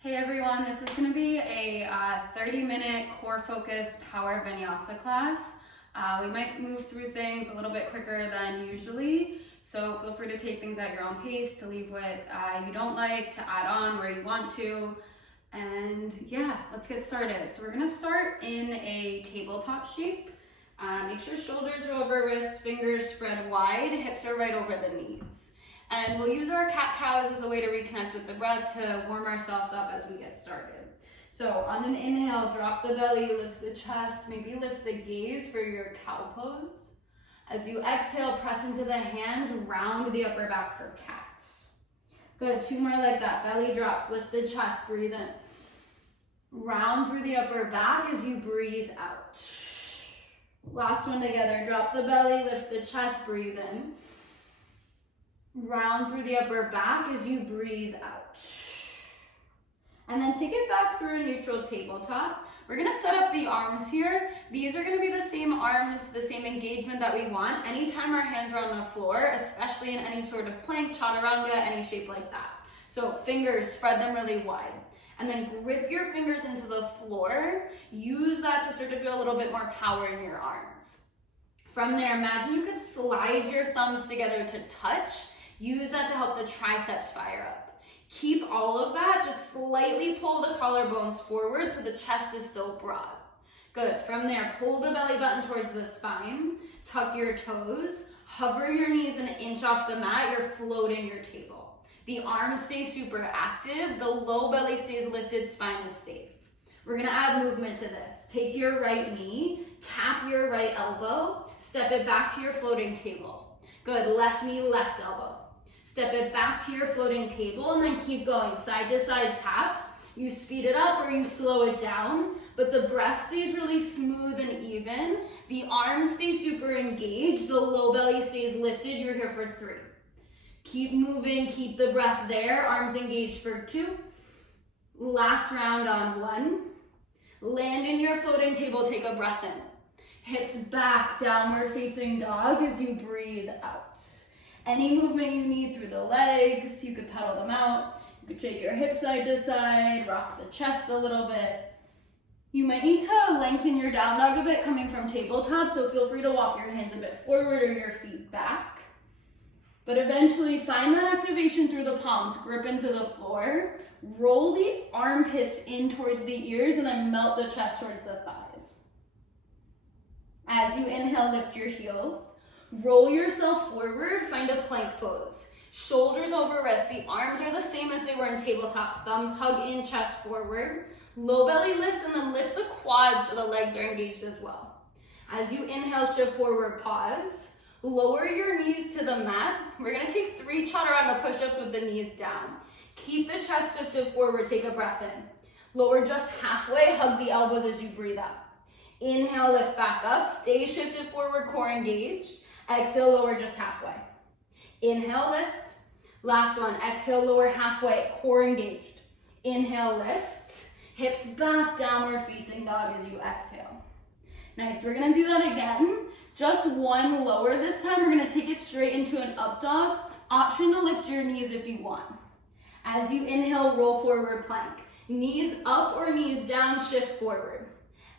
Hey everyone, this is going to be a 30-minute core focused power vinyasa class. We might move through things a little bit quicker than usually, so feel free to take things at your own pace, to leave what you don't like, to add on where you want to. And yeah, let's get started. So we're going to start in a tabletop shape. Make sure shoulders are over wrists, fingers spread wide, hips are right over the knees. And we'll use our cat-cows as a way to reconnect with the breath, to warm ourselves up as we get started. So on an inhale, drop the belly, lift the chest, maybe lift the gaze for your cow pose. As you exhale, press into the hands, round the upper back for cat. Good, 2 more like that. Belly drops, lift the chest, breathe in. Round through the upper back as you breathe out. Last one together, drop the belly, lift the chest, breathe in. Round through the upper back as you breathe out. And then take it back through a neutral tabletop. We're gonna set up the arms here. These are gonna be the same arms, the same engagement that we want anytime our hands are on the floor, especially in any sort of plank, chaturanga, any shape like that. So fingers, spread them really wide. And then grip your fingers into the floor. Use that to start to feel a little bit more power in your arms. From there, imagine you could slide your thumbs together to touch. Use that to help the triceps fire up. Keep all of that, just slightly pull the collarbones forward so the chest is still broad. Good, from there, pull the belly button towards the spine, tuck your toes, hover your knees an inch off the mat, you're floating your table. The arms stay super active, the low belly stays lifted, spine is safe. We're gonna add movement to this. Take your right knee, tap your right elbow, step it back to your floating table. Good, left knee, left elbow. Step it back to your floating table and then keep going. Side to side taps. You speed it up or you slow it down, but the breath stays really smooth and even. The arms stay super engaged. The low belly stays lifted. You're here for 3. Keep moving. Keep the breath there. Arms engaged for 2. Last round on 1. Land in your floating table. Take a breath in. Hips back, downward facing dog as you breathe out. Any movement you need through the legs, you could pedal them out. You could shake your hips side to side, rock the chest a little bit. You might need to lengthen your down dog a bit coming from tabletop, so feel free to walk your hands a bit forward or your feet back. But eventually find that activation through the palms, grip into the floor, roll the armpits in towards the ears, and then melt the chest towards the thighs. As you inhale, lift your heels. Roll yourself forward, find a plank pose. Shoulders over wrists, the arms are the same as they were in tabletop. Thumbs hug in, chest forward. Low belly lifts, and then lift the quads so the legs are engaged as well. As you inhale, shift forward, pause. Lower your knees to the mat. We're gonna take 3 chaturanga push-ups with the knees down. Keep the chest shifted forward, take a breath in. Lower just halfway, hug the elbows as you breathe out. Inhale, lift back up, stay shifted forward, core engaged. Exhale, lower just halfway. Inhale, lift. Last one, exhale, lower halfway, core engaged. Inhale, lift. Hips back, downward facing dog as you exhale. Nice, we're gonna do that again. Just 1 lower this time. We're gonna take it straight into an up dog. Option to lift your knees if you want. As you inhale, roll forward plank. Knees up or knees down, shift forward.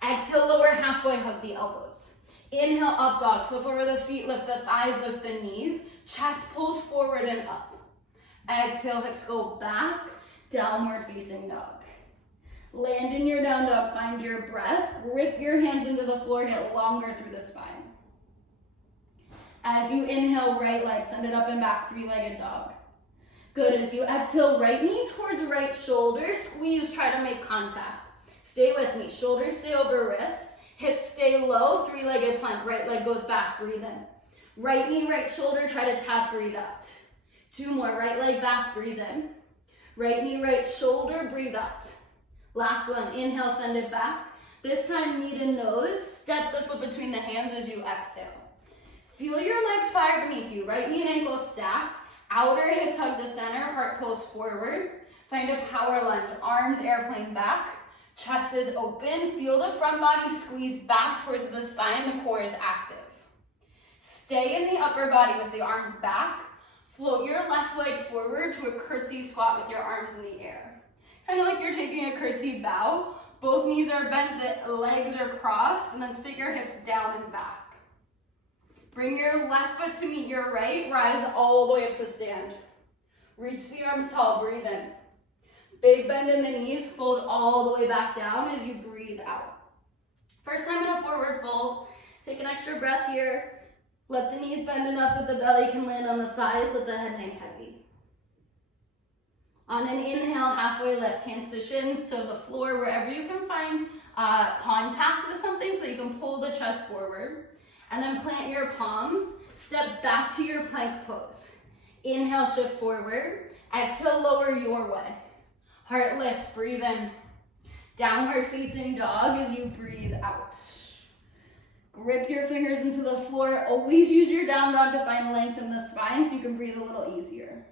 Exhale, lower halfway, hug the elbows. Inhale, up dog, flip over the feet, lift the thighs, lift the knees, chest pulls forward and up. Exhale, hips go back, downward facing dog. Land in your down dog, find your breath, grip your hands into the floor, get longer through the spine. As you inhale, right leg, send it up and back, 3-legged dog. Good, as you exhale, right knee towards right shoulder, squeeze, try to make contact. Stay with me, shoulders stay over wrist. Hips stay low, 3-legged plank, right leg goes back, breathe in. Right knee, right shoulder, try to tap, breathe out. 2 more, right leg back, breathe in. Right knee, right shoulder, breathe out. Last one, inhale, send it back. This time, knee to nose, step the foot between the hands as you exhale. Feel your legs fire beneath you, right knee and ankle stacked. Outer hips hug the center, heart pulls forward. Find a power lunge, arms airplane back. Chest is open, feel the front body squeeze back towards the spine, the core is active. Stay in the upper body with the arms back. Float your left leg forward to a curtsy squat with your arms in the air. Kind of like you're taking a curtsy bow. Both knees are bent, the legs are crossed, and then sit your hips down and back. Bring your left foot to meet your right, rise all the way up to stand. Reach the arms tall, breathe in. Big bend in the knees, fold all the way back down as you breathe out. First time in a forward fold, take an extra breath here. Let the knees bend enough that the belly can land on the thighs, let the head hang heavy. On an inhale, halfway lift, hands to shins, to the floor, wherever you can find contact with something so you can pull the chest forward. And then plant your palms, step back to your plank pose. Inhale, shift forward. Exhale, lower your way. Heart lifts, breathe in. Downward facing dog as you breathe out. Grip your fingers into the floor. Always use your down dog to find length in the spine so you can breathe a little easier.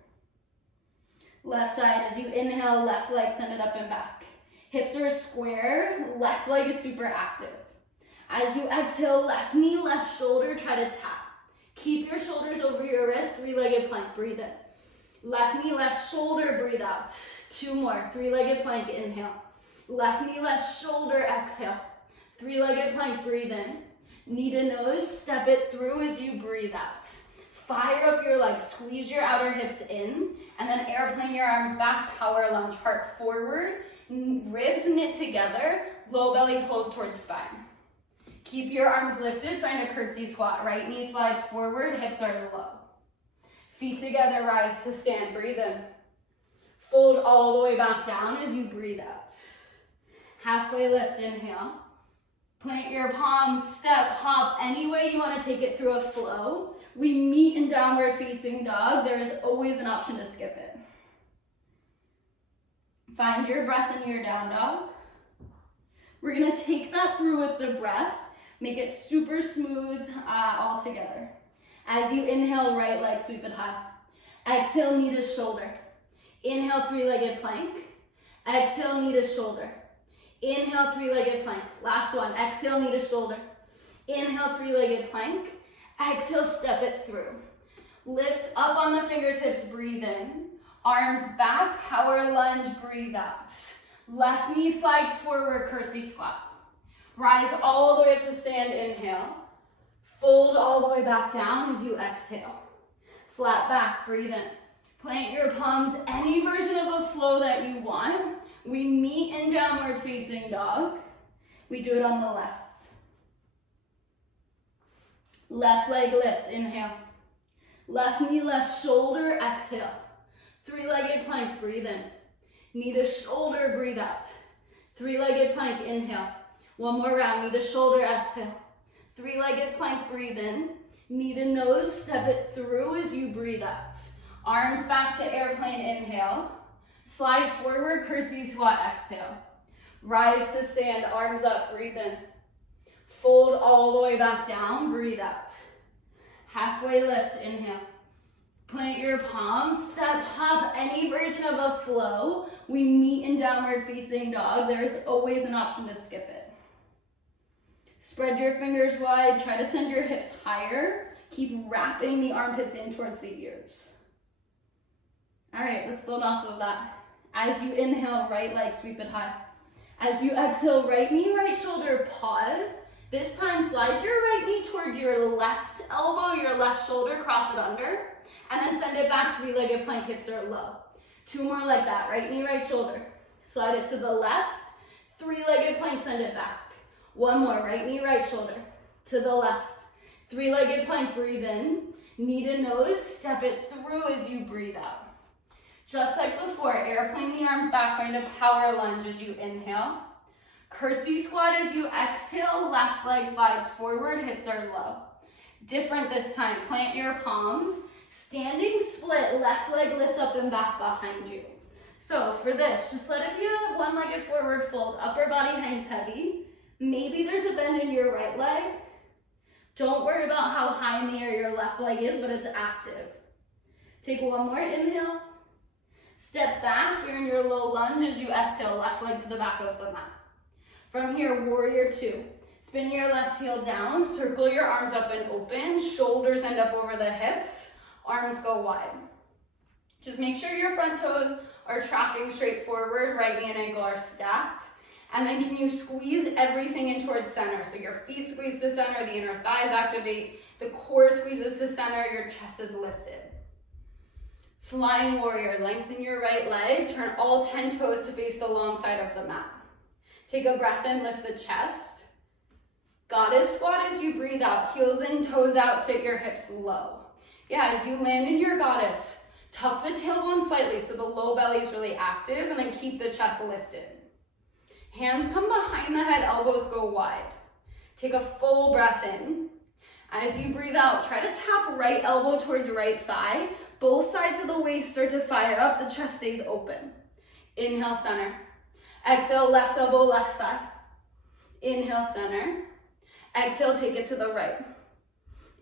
Left side, as you inhale, left leg send it up and back. Hips are square, left leg is super active. As you exhale, left knee, left shoulder, try to tap. Keep your shoulders over your wrist, three-legged plank, breathe in. Left knee, left shoulder, breathe out. Two more, three-legged plank, inhale. Left knee, left shoulder, exhale. Three-legged plank, breathe in. Knee to nose, step it through as you breathe out. Fire up your legs, squeeze your outer hips in, and then airplane your arms back, power lunge, heart forward, ribs knit together, low belly pulls towards spine. Keep your arms lifted, find a curtsy squat, right knee slides forward, hips are low. Feet together, rise to stand, breathe in. Fold all the way back down as you breathe out. Halfway lift, inhale. Plant your palms, step, hop, any way you want to take it through a flow. We meet in downward facing dog. There is always an option to skip it. Find your breath in your down dog. We're going to take that through with the breath. Make it super smooth all together. As you inhale, right leg, sweep it high. Exhale, knee to shoulder. Inhale, three-legged plank. Exhale, knee to shoulder. Inhale, three-legged plank. Last one. Exhale, knee to shoulder. Inhale, three-legged plank. Exhale, step it through. Lift up on the fingertips, breathe in. Arms back, power lunge, breathe out. Left knee slides forward, curtsy squat. Rise all the way up to stand, inhale. Fold all the way back down as you exhale. Flat back, breathe in. Plant your palms, any version of a flow that you want. We meet in downward facing dog. We do it on the left. Left leg lifts, inhale. Left knee, left shoulder, exhale. Three-legged plank, breathe in. Knee to shoulder, breathe out. Three-legged plank, inhale. One more round, knee to shoulder, exhale. Three-legged plank, breathe in. Knee to nose, step it through as you breathe out. Arms back to airplane, inhale. Slide forward, curtsy squat, exhale. Rise to stand, arms up, breathe in. Fold all the way back down, breathe out. Halfway lift, inhale. Plant your palms, step, hop, any version of a flow. We meet in downward facing dog. There's always an option to skip it. Spread your fingers wide, try to send your hips higher. Keep wrapping the armpits in towards the ears. All right, let's build off of that. As you inhale, right leg, sweep it high. As you exhale, right knee, right shoulder, pause. This time, slide your right knee toward your left elbow, your left shoulder, cross it under, and then send it back, three-legged plank, hips are low. Two more like that, right knee, right shoulder. Slide it to the left, three-legged plank, send it back. One more, right knee, right shoulder, to the left. Three-legged plank, breathe in. Knee to nose, step it through as you breathe out. Just like before, airplane the arms back, find a power lunge as you inhale. Curtsy squat as you exhale, left leg slides forward, hips are low. Different this time, plant your palms. Standing split, left leg lifts up and back behind you. So for this, just let it be a one-legged forward fold. Upper body hangs heavy. Maybe there's a bend in your right leg. Don't worry about how high in the air your left leg is, but it's active. Take one more inhale. Step back, you're in your low lunge as you exhale, left leg to the back of the mat. From here, warrior two. Spin your left heel down, circle your arms up and open, shoulders end up over the hips, arms go wide. Just make sure your front toes are tracking straight forward, right knee and ankle are stacked. And then can you squeeze everything in towards center? So your feet squeeze to center, the inner thighs activate, the core squeezes to center, your chest is lifted. Flying warrior, lengthen your right leg, turn all 10 toes to face the long side of the mat. Take a breath in, lift the chest. Goddess squat as you breathe out, heels in, toes out, sit your hips low. Yeah, as you land in your goddess, tuck the tailbone slightly so the low belly is really active, and then keep the chest lifted. Hands come behind the head, elbows go wide. Take a full breath in. As you breathe out, try to tap right elbow towards your right thigh. Both sides of the waist start to fire up, the chest stays open. Inhale, center. Exhale, left elbow, left thigh. Inhale, center. Exhale, take it to the right.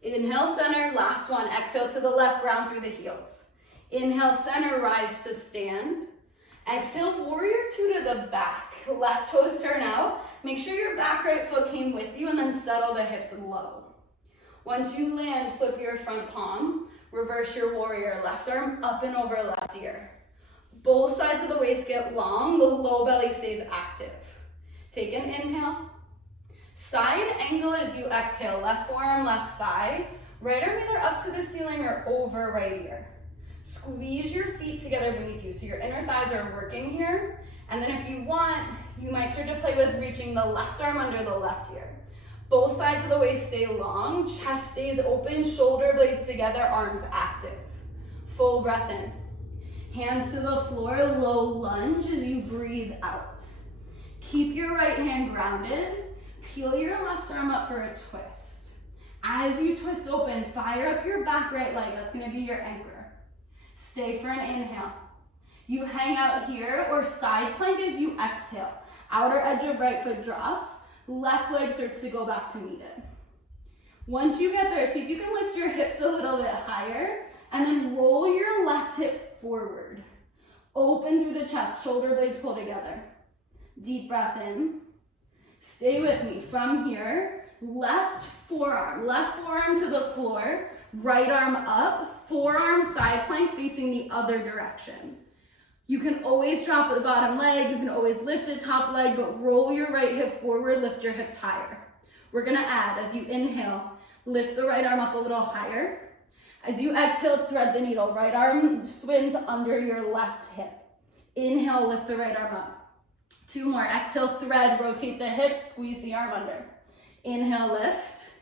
Inhale, center, last one. Exhale to the left, ground through the heels. Inhale, center, rise to stand. Exhale, warrior two to the back. Left toes turn out. Make sure your back right foot came with you and then settle the hips low. Once you land, flip your front palm. Reverse your warrior, left arm up and over left ear. Both sides of the waist get long, the low belly stays active. Take an inhale. Side angle as you exhale, left forearm, left thigh. Right arm either up to the ceiling or over right ear. Squeeze your feet together beneath you, so your inner thighs are working here. And then if you want, you might start to play with reaching the left arm under the left ear. Both sides of the waist stay long, chest stays open, shoulder blades together, arms active. Full breath in. Hands to the floor, low lunge as you breathe out. Keep your right hand grounded. Peel your left arm up for a twist. As you twist open, fire up your back right leg. That's gonna be your anchor. Stay for an inhale. You hang out here or side plank as you exhale. Outer edge of right foot drops. Left leg starts to go back to meet it. Once you get there, see if you can lift your hips a little bit higher and then roll your left hip forward. Open through the chest, shoulder blades pull together. Deep breath in. Stay with me. From here, left forearm to the floor, right arm up, forearm side plank facing the other direction. You can always drop the bottom leg, you can always lift the top leg, but roll your right hip forward, lift your hips higher. We're gonna add, as you inhale, lift the right arm up a little higher. As you exhale, thread the needle. Right arm spins under your left hip. Inhale, lift the right arm up. 2 more. Exhale, thread, rotate the hips, squeeze the arm under. Inhale, lift.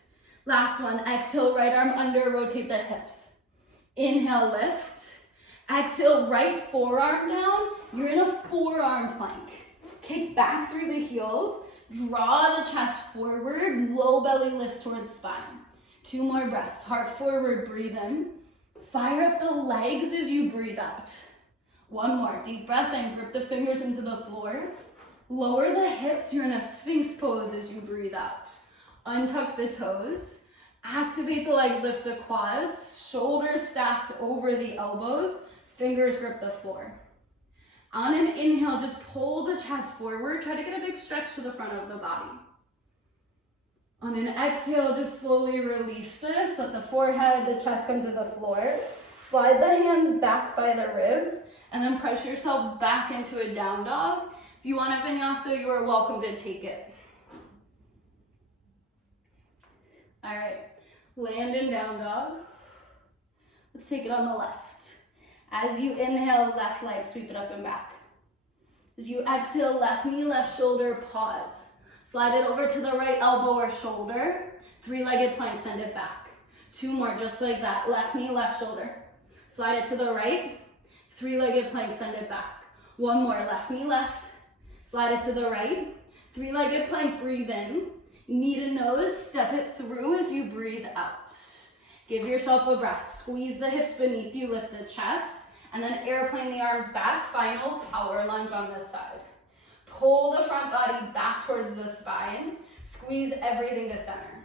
Last one. Exhale, right arm under, rotate the hips. Inhale, lift. Exhale, right forearm down. You're in a forearm plank. Kick back through the heels. Draw the chest forward. Low belly lifts towards spine. 2 more breaths. Heart forward, breathe in. Fire up the legs as you breathe out. 1 more. Deep breath in. Grip the fingers into the floor. Lower the hips. You're in a sphinx pose as you breathe out. Untuck the toes. Activate the legs, lift the quads. Shoulders stacked over the elbows. Fingers grip the floor. On an inhale, just pull the chest forward. Try to get a big stretch to the front of the body. On an exhale, just slowly release this. Let the forehead, the chest come to the floor. Slide the hands back by the ribs, and then press yourself back into a down dog. If you want a vinyasa, you are welcome to take it. All right, land in down dog. Let's take it on the left. As you inhale, left leg, sweep it up and back. As you exhale, left knee, left shoulder, pause. Slide it over to the right elbow or shoulder. 3-legged plank, send it back. 2 more, just like that. Left knee, left shoulder. Slide it to the right. 3-legged plank, send it back. 1 more, left knee, left. Slide it to the right. 3-legged plank, breathe in. Knee to nose, step it through as you breathe out. Give yourself a breath. Squeeze the hips beneath you, lift the chest, and then airplane the arms back. Final power lunge on this side. Pull the front body back towards the spine. Squeeze everything to center.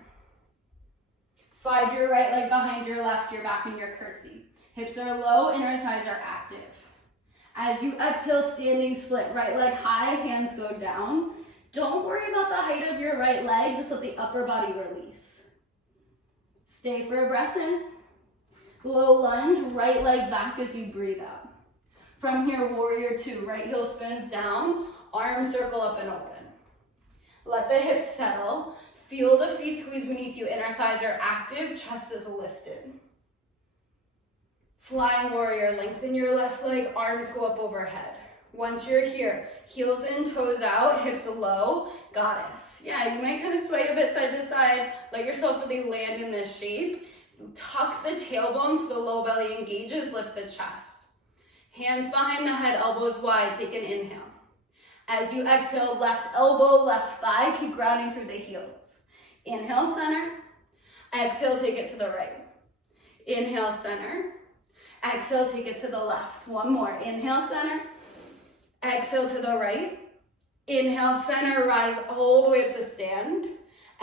Slide your right leg behind your left, your back, and your curtsy. Hips are low, inner thighs are active. As you exhale, standing split, right leg high, hands go down. Don't worry about the height of your right leg, just let the upper body release. Stay for a breath in. Low lunge, right leg back as you breathe out. From here, warrior two, right heel spins down, arms circle up and open. Let the hips settle. Feel the feet squeeze beneath you, inner thighs are active, chest is lifted. Flying warrior, lengthen your left leg, arms go up overhead. Once you're here, heels in, toes out, hips low, goddess. Yeah, you might kind of sway a bit side to side, let yourself really land in this shape. Tuck the tailbone so the low belly engages, lift the chest. Hands behind the head, elbows wide, take an inhale. As you exhale, left elbow, left thigh, keep grounding through the heels. Inhale, center. Exhale, take it to the right. Inhale, center. Exhale, take it to the left. One more. Inhale, center. Exhale to the right. Inhale, center, rise all the way up to stand.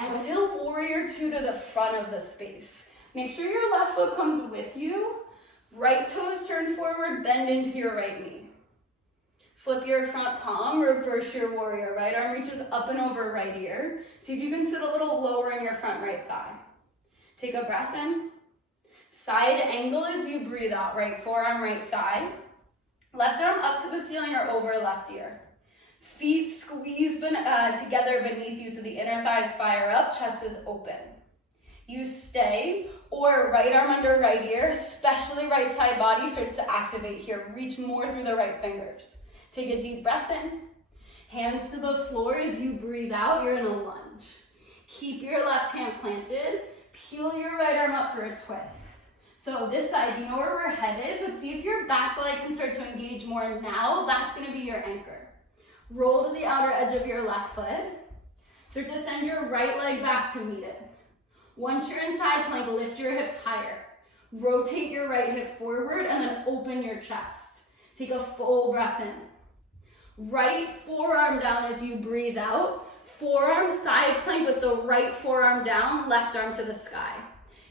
Exhale, warrior two to the front of the space. Make sure your left foot comes with you. Right toes turn forward, bend into your right knee. Flip your front palm, reverse your warrior. Right arm reaches up and over right ear. See if you can sit a little lower in your front right thigh. Take a breath in. Side angle as you breathe out. Right forearm, right thigh. Left arm up to the ceiling or over left ear. Feet squeeze together beneath you so the inner thighs fire up, chest is open. You stay, or right arm under right ear, especially right side body starts to activate here. Reach more through the right fingers. Take a deep breath in. Hands to the floor as you breathe out, you're in a lunge. Keep your left hand planted. Peel your right arm up for a twist. So this side, you know where we're headed, but see if your back leg can start to engage more now. That's going to be your anchor. Roll to the outer edge of your left foot. Start to send your right leg back to meet it. Once you're in side plank, lift your hips higher. Rotate your right hip forward and then open your chest. Take a full breath in. Right forearm down as you breathe out. Forearm side plank with the right forearm down, left arm to the sky.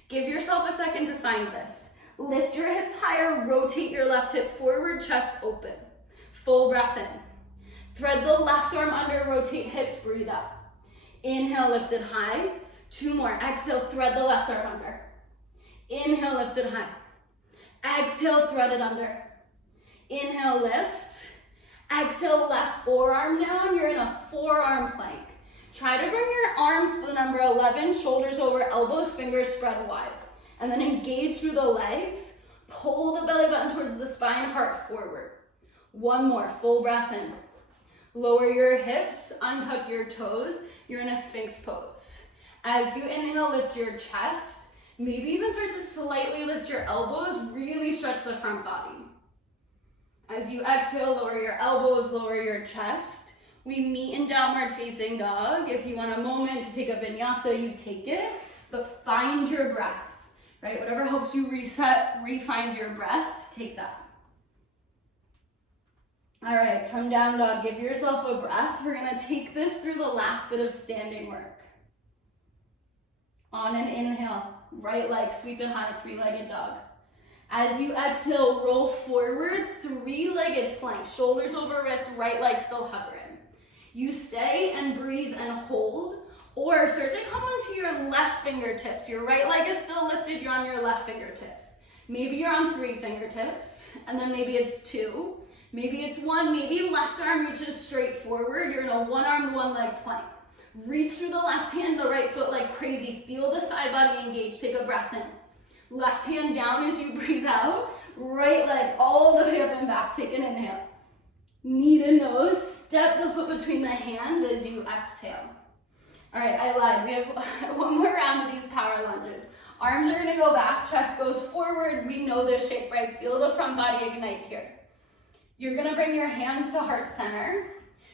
Give yourself a second to find this. Lift your hips higher, rotate your left hip forward, chest open. Full breath in. Thread the left arm under, rotate hips, breathe out. Inhale, lifted high. Two more. Exhale, thread the left arm under. Inhale, lifted high. Exhale, thread it under. Inhale, lift. Exhale, left forearm down. You're in a forearm plank. Try to bring your arms to the number 11, shoulders over elbows, fingers spread wide. And then engage through the legs. Pull the belly button towards the spine, heart forward. One more, full breath in. Lower your hips, untuck your toes. You're in a Sphinx pose. As you inhale, lift your chest. Maybe even start to slightly lift your elbows, really stretch the front body. As you exhale, lower your elbows, lower your chest. We meet in downward facing dog. If you want a moment to take a vinyasa, you take it, but find your breath, right? Whatever helps you reset, re-find your breath, take that. All right, from down dog, give yourself a breath. We're gonna take this through the last bit of standing work. On an inhale, right leg, sweep it high, three-legged dog. As you exhale, roll forward, three-legged plank, shoulders over wrist, right leg still hovering. You stay and breathe and hold, or start to come onto your left fingertips. Your right leg is still lifted, you're on your left fingertips. Maybe you're on 3 fingertips, and then maybe it's 2. Maybe it's 1, maybe left arm reaches straight forward. You're in a one-armed, one-leg plank. Reach through the left hand, the right foot like crazy. Feel the side body engage. Take a breath in. Left hand down as you breathe out. Right leg all the way up and back. Take an inhale. Knee to nose. Step the foot between the hands as you exhale. All right, I lied. We have one more round of these power lunges. Arms are gonna go back, chest goes forward. We know this shape, right? Feel the front body ignite here. You're gonna bring your hands to heart center.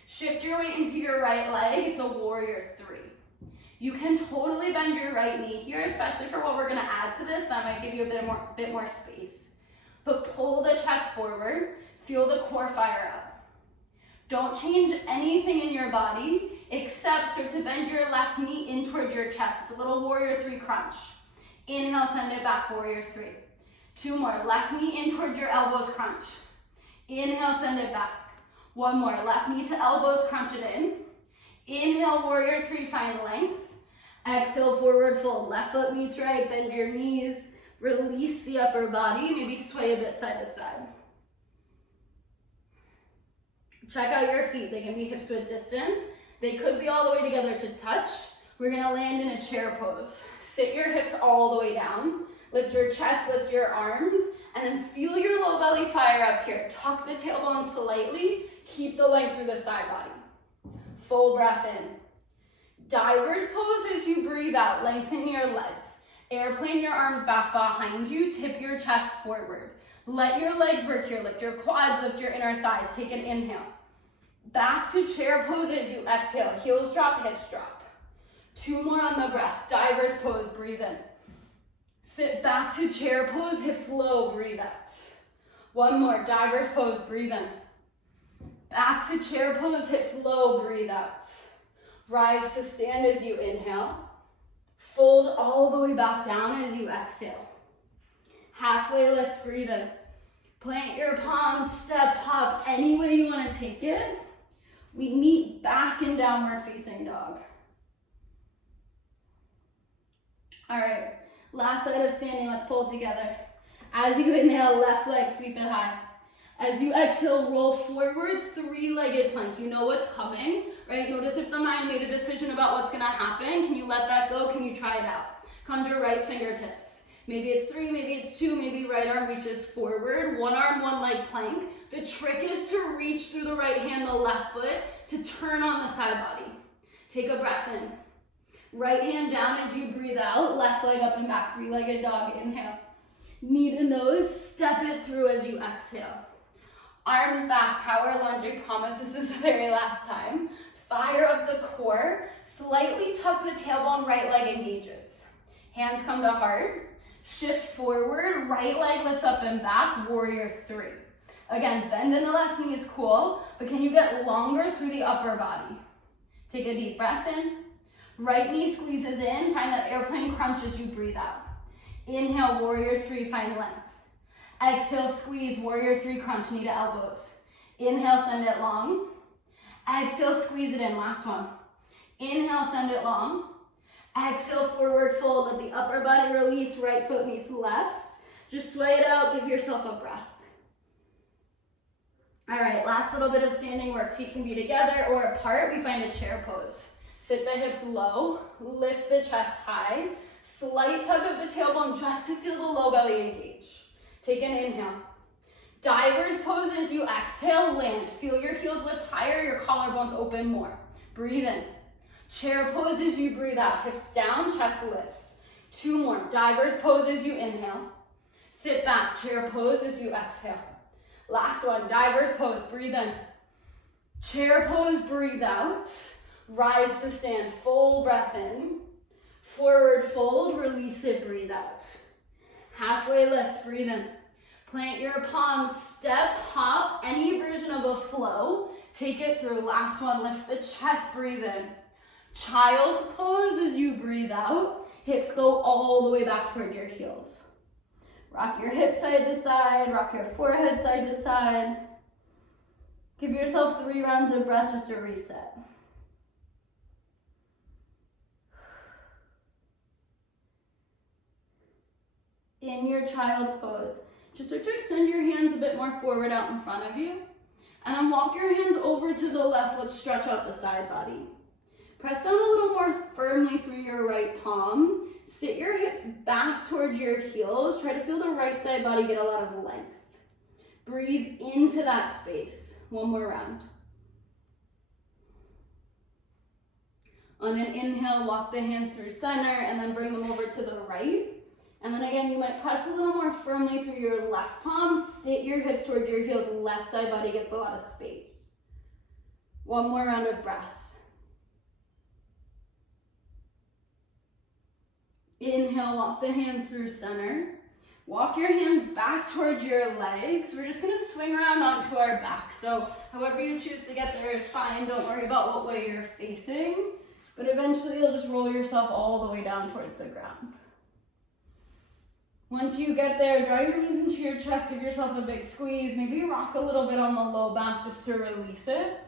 Shift your weight into your right leg. It's a warrior 3. You can totally bend your right knee here, especially for what we're gonna add to this. That might give you a bit more space. But pull the chest forward. Feel the core fire up. Don't change anything in your body except start to bend your left knee in towards your chest. It's a little warrior 3 crunch. Inhale, send it back, warrior 3. 2 more, left knee in towards your elbows, crunch. Inhale, send it back. 1 more, left knee to elbows, crunch it in. Inhale, warrior 3, find length. Exhale, forward fold. Left foot meets right, bend your knees. Release the upper body, maybe sway a bit side to side. Check out your feet. They can be hips width distance. They could be all the way together to touch. We're gonna land in a chair pose. Sit your hips all the way down. Lift your chest, lift your arms, and then feel your low belly fire up here. Tuck the tailbone slightly. Keep the length through the side body. Full breath in. Diver's pose as you breathe out. Lengthen your legs. Airplane your arms back behind you. Tip your chest forward. Let your legs work here. Lift your quads, lift your inner thighs. Take an inhale. Back to chair pose as you exhale. Heels drop, hips drop. 2 more on the breath. Diver's pose, breathe in. Sit back to chair pose, hips low, breathe out. 1 more, diver's pose, breathe in. Back to chair pose, hips low, breathe out. Rise to stand as you inhale. Fold all the way back down as you exhale. Halfway lift, breathe in. Plant your palms, step, hop, any way you want to take it. We meet back in downward facing dog. All right, last side of standing, let's pull it together. As you inhale, left leg, sweep it high. As you exhale, roll forward, 3-legged plank. You know what's coming, right? Notice if the mind made a decision about what's gonna happen. Can you let that go? Can you try it out? Come to right fingertips. Maybe it's 3, maybe it's 2, maybe right arm reaches forward. 1 arm, 1 leg plank. The trick is to reach through the right hand, the left foot, to turn on the side body. Take a breath in. Right hand down as you breathe out. Left leg up and back, 3-legged dog, inhale. Knee to nose, step it through as you exhale. Arms back, power lunge. I promise this is the very last time. Fire up the core. Slightly tuck the tailbone, right leg engages. Hands come to heart. Shift forward, right leg lifts up and back, warrior 3. Again, bend in the left knee is cool, but can you get longer through the upper body? Take a deep breath in. Right knee squeezes in, find that airplane crunch as you breathe out. Inhale, warrior 3, find length. Exhale, squeeze, warrior 3, crunch, knee to elbows. Inhale, send it long. Exhale, squeeze it in, last one. Inhale, send it long. Exhale, forward fold, let the upper body release, right foot meets left. Just sway it out, give yourself a breath. All right, last little bit of standing work. Feet can be together or apart. We find a chair pose. Sit the hips low, lift the chest high, slight tug of the tailbone just to feel the low belly engage. Take an inhale. Diver's pose as you exhale, land. Feel your heels lift higher, your collarbones open more. Breathe in. Chair pose as you breathe out, hips down, chest lifts. 2 more. Diver's pose as you inhale. Sit back, chair pose as you exhale. Last one, diver's pose, breathe in. Chair pose, breathe out. Rise to stand, full breath in. Forward fold, release it, breathe out. Halfway lift, breathe in. Plant your palms, step, hop, any version of a flow. Take it through, last one, lift the chest, breathe in. Child's pose as you breathe out. Hips go all the way back toward your heels. Rock your hips side to side, rock your forehead side to side. Give yourself 3 rounds of breath just to reset. In your child's pose, just start to extend your hands a bit more forward out in front of you. And then walk your hands over to the left. Let's stretch out the side body. Press down a little more firmly through your right palm. Sit your hips back towards your heels. Try to feel the right side body get a lot of length. Breathe into that space. 1 more round. On an inhale, walk the hands through center and then bring them over to the right. And then again, you might press a little more firmly through your left palm. Sit your hips towards your heels. Left side body gets a lot of space. 1 more round of breath. Inhale, walk the hands through center. Walk your hands back towards your legs. We're just gonna swing around onto our back. So however you choose to get there is fine. Don't worry about what way you're facing. But eventually you'll just roll yourself all the way down towards the ground. Once you get there, draw your knees into your chest, give yourself a big squeeze. Maybe rock a little bit on the low back just to release it.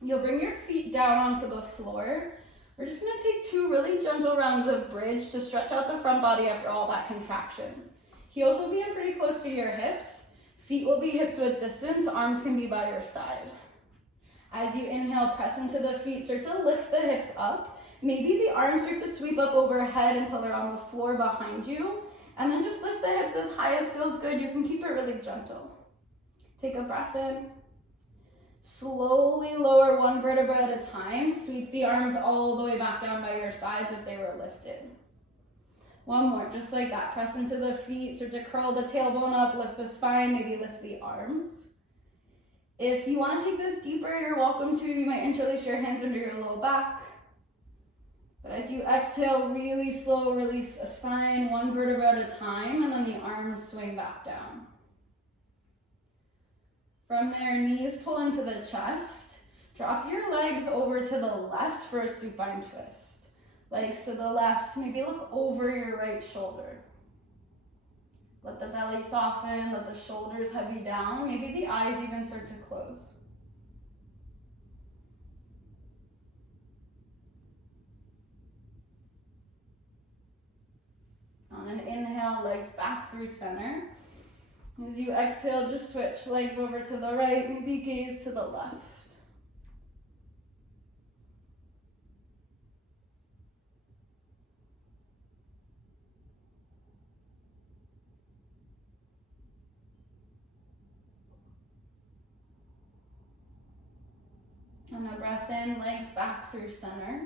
You'll bring your feet down onto the floor. We're just gonna take 2 really gentle rounds of bridge to stretch out the front body after all that contraction. Heels will be in pretty close to your hips. Feet will be hips width distance, arms can be by your side. As you inhale, press into the feet, start to lift the hips up. Maybe the arms start to sweep up overhead until they're on the floor behind you. And then just lift the hips as high as feels good. You can keep it really gentle. Take a breath in. Slowly lower one vertebra at a time. Sweep the arms all the way back down by your sides if they were lifted. One more, just like that. Press into the feet, start to curl the tailbone up, lift the spine, maybe lift the arms. If you want to take this deeper, you're welcome to. You might interlace your hands under your low back. But as you exhale, really slow, release the spine, one vertebra at a time, and then the arms swing back down. From there, knees pull into the chest. Drop your legs over to the left for a supine twist. Legs to the left, maybe look over your right shoulder. Let the belly soften, let the shoulders heavy down. Maybe the eyes even start to close. On an inhale, legs back through center. As you exhale, just switch legs over to the right, maybe gaze to the left. And a breath in, legs back through center.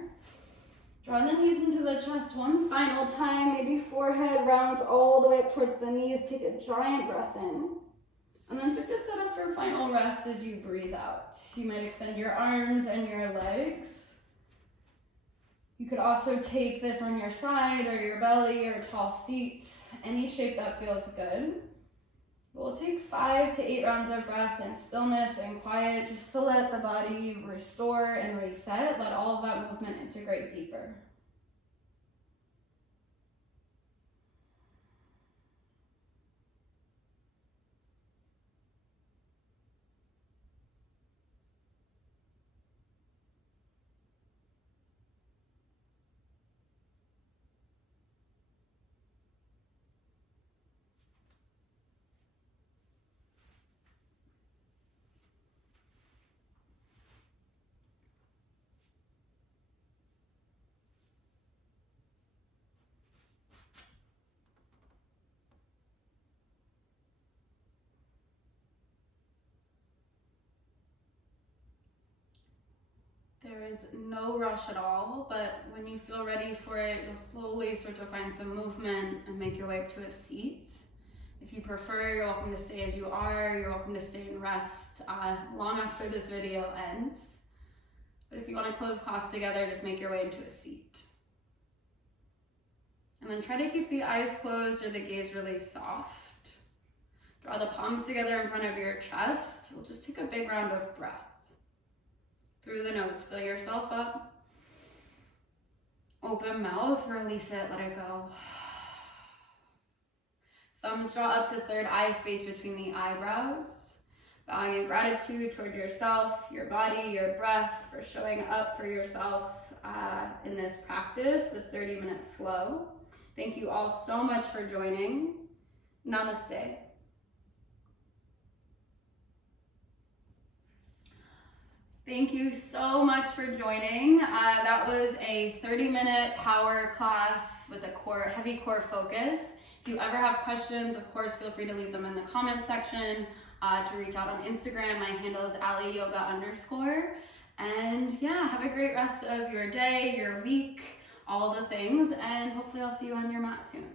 Draw the knees into the chest one final time. Maybe forehead rounds all the way up towards the knees. Take a giant breath in. And then start to set up for final rest as you breathe out. You might extend your arms and your legs. You could also take this on your side or your belly or a tall seat, any shape that feels good. We'll take 5 to 8 rounds of breath in stillness and quiet, just to let the body restore and reset. Let all of that movement integrate deeper. There is no rush at all, but when you feel ready for it, you'll slowly start to find some movement and make your way up to a seat. If you prefer, you're welcome to stay as you are. You're welcome to stay and rest long after this video ends. But if you want to close class together, just make your way into a seat. And then try to keep the eyes closed or the gaze really soft. Draw the palms together in front of your chest. We'll just take a big round of breath. Through the nose, fill yourself up. Open mouth, release it, let it go. Thumbs draw up to third eye space between the eyebrows. Bowing in gratitude toward yourself, your body, your breath, for showing up for yourself in this practice, this 30-minute flow. Thank you all so much for joining. Namaste. Thank you so much for joining. That was a 30-minute power class with a heavy core focus. If you ever have questions, of course, feel free to leave them in the comments section, to reach out on Instagram. My handle is aliyoga_. And yeah, have a great rest of your day, your week, all the things, and hopefully I'll see you on your mat soon.